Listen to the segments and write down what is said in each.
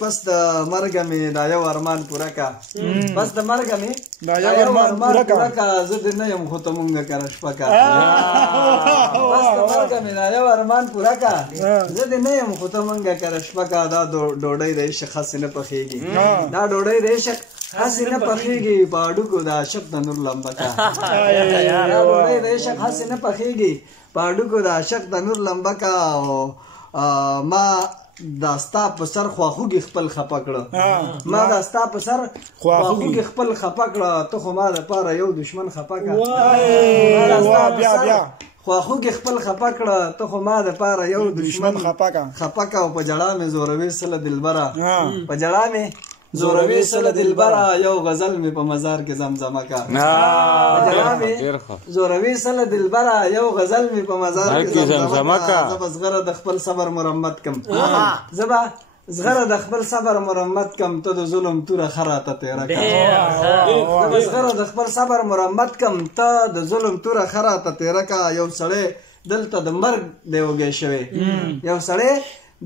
پس د مرګه مې دا یو ارمان پوره کا پس د مرګه مې دا یو ارمان پوره کا زه دې نه یم خو ته مونږ کره شپه کا پس د مرګه مې دا یو ارمان پوره کا زه دې نه یم خو ته مونږ کره شپه کا دا ډوډۍ د عشق هسې نه پخېږي دا ډوډۍ د عشق هسې نه پخېږي په هډوکو د عاشق د نور لمبه کا دا ډوډۍ د عشق هسې نه پخېږي په هډوکو د عاشق د نور لمبه کا ما دا ستا په سر خواخوږي خپل خپه کړه ما دا ستا په سر خواخوږي خپل خپه کړه ته خو ما دپاره یو دشمن خپه کړه خواخوږي خپل خپه کړه ته خو ما دپاره یو دشمن خپه کړه او په ژړا مې زوروي سله دلبره په ژړا مې زوروي سله دلبره یو غزل مې په مزار کې زمزمه کا زوروي سله دلبره یو غزل مې په مزار کې زمزمه کا زه به زغره د خپل صبر مرمت کم زه به زغره د خپل صبر مرمت کم ته د ظلم توره خره ته تیره کا زه به زغره د خپل صبر مرمت کم ته د ظلم توره خره ته تیره کا یو سړی دلته د مرګ دی وږی شوی یو سړی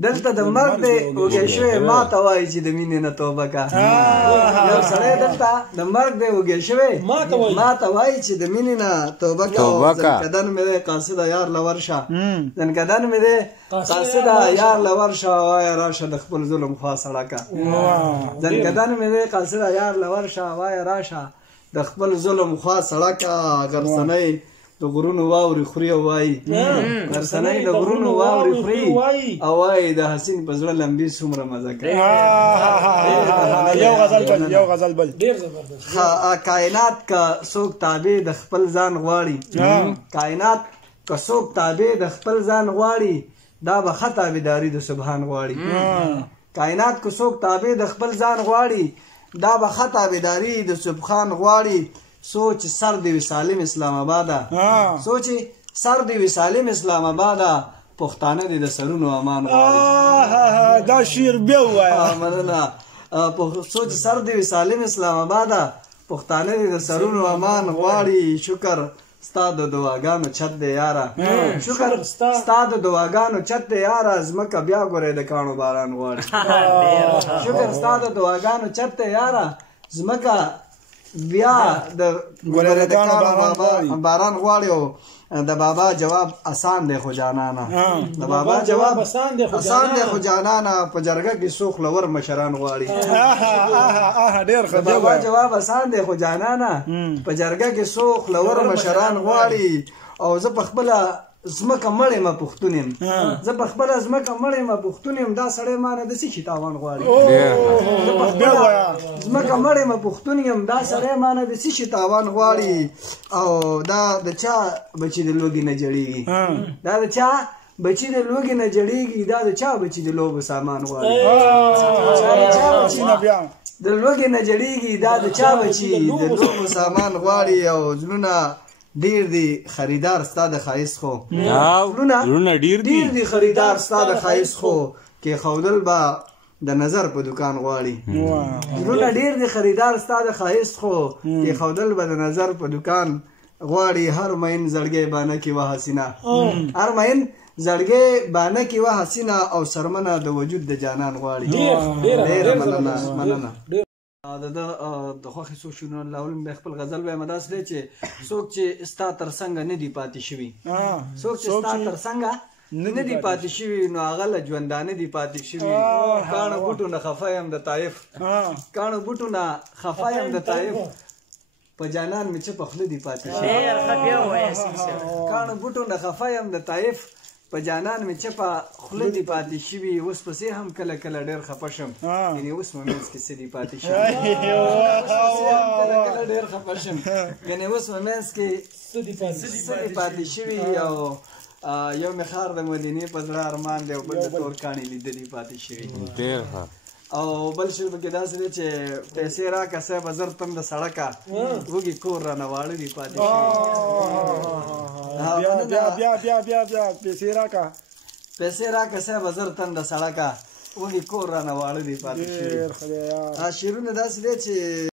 دلته د مرګ دی وږی شوی ما ته وایي چې د مینې نه توبه کا یو سړی دلته د مرګ دی وږی شوی ما ته وایي چې د مینې نه توبه کا زنکدن مې دی قاصده یار له ورشه زنکدن مې دی قاصده یار له ورشه وایه راشه د خپل ظلم خوا سړه کا زنکدن مې دی قاصده یار له ورشه وایه راشه د خپل ظلم خوا سړه کا غرسنۍ د غرونو واوري خوري او وایي غرسنۍ د غرونو واوري خوري او وایي د حسین په زړه لمبي څومره مزه کوي یو غزل بل کائنات که څوک تابع د خپل ځان غواړي کائنات که څوک تابع د خپل ځان غواړي دا به ښه تابعداري د سبحان غواړي کائنات که څوک تابع د خپل ځان غواړي دا به ښه تابعداري د سبحان غواړي سوچ سر دی سالم اسلام آباده سوچ سر دی سالم اسلام آباده پښتانه دي د سرونو امان غواړي دا شعر بیا ووایه مننه سوچ سر دی سالم اسلام آباده پښتانه دي د سرونو امان غواړي شکر ستا د دعاګانو چت دی یاره شکر ستا د دعاګانو چت دی یاره ځمکه بیا ګورې د کاڼو باران غواړي شکر ستا د دعاګانو چت دی یاره ځمکه بیا د ګورېدکانو باران غواړي او د بابا جواب آسان دی خو جانانه د بابا جواب آسان دی خو جانانه په جرګه کې څوک لور مشران غواړي د بابا جواب آسان دی خو جانانه په جرګه کې څوک لور مشران غواړي او زه په خپله ځمکه مړې ما پښتون یم زه په خپله ځمکه مړې ما پښتون یم دا سړی مانه د څه شي تاوان غواړي زه په خپله ځمکه مړې ما پښتون یم دا سړی مانه د څه شي تاوان غواړي او دا د چا بچي د لوږې نه جړېږي دا د چا بچي د لوږې نه جړېږي دا د چا بچي د لوبو سامان غواړي د لوږې نه جړېږي دا د چا بچي د لوبو سامان غواړي او زړونه ډیر دی خریدار ستا د ښایست خو زړونه ډیر دی خریدار ستا د ښایست خو کې ښودل به د نظر په دکان غواړي زړونه ډیر دی خریدار ستا د ښایست خو کې ښودل به د نظر په دکان غواړي هر مین زړګی بانه کې وه حسینه هر مین زړګی بانه کې وه حسینه او سرمنه د وجود د جانان غواړي ډیره مننه د خوښې څو شعرونه لاول مې خپل غزل وایم داسې دی چې څوک چې ستا تر څنګه نه دي پاتې شوي څوک چې ستا تر څنګه نه دي پاتې شوي نو هغه له ژوندانه دي پاتې شوي کاڼو بوټو نه خفه یم د طایف کاڼو بوټو نه خفه یم د طایف په جانان مې چې په خوله دي پاتې شوي کاڼو بوټو نه خفه یم د طایف په جانان مې چې په خوله دي پاتې شوي اوس پسې هم کله کله ډېر خفه شم یعنې اوس مې منځ کې څه دي پاتې شوي کله کله ډېر خفه شم یعنې اوس مې منځ کې څه دي پاتې شوي او یو مې ښار د مدینې په زړه ارمان دی او بل د تورکاڼي لیدلي پاتې شوي او بل شعر پکې داسې دی چې پیسې راکړه صاحب زر تم د سړکه وږي کور رانه واړه دي پاتې شوي بیا پیسې راکړه صاحب زر تم د سړکه وږي کور رانه واړه دي پاتې شوي شعرونه داسې دی چې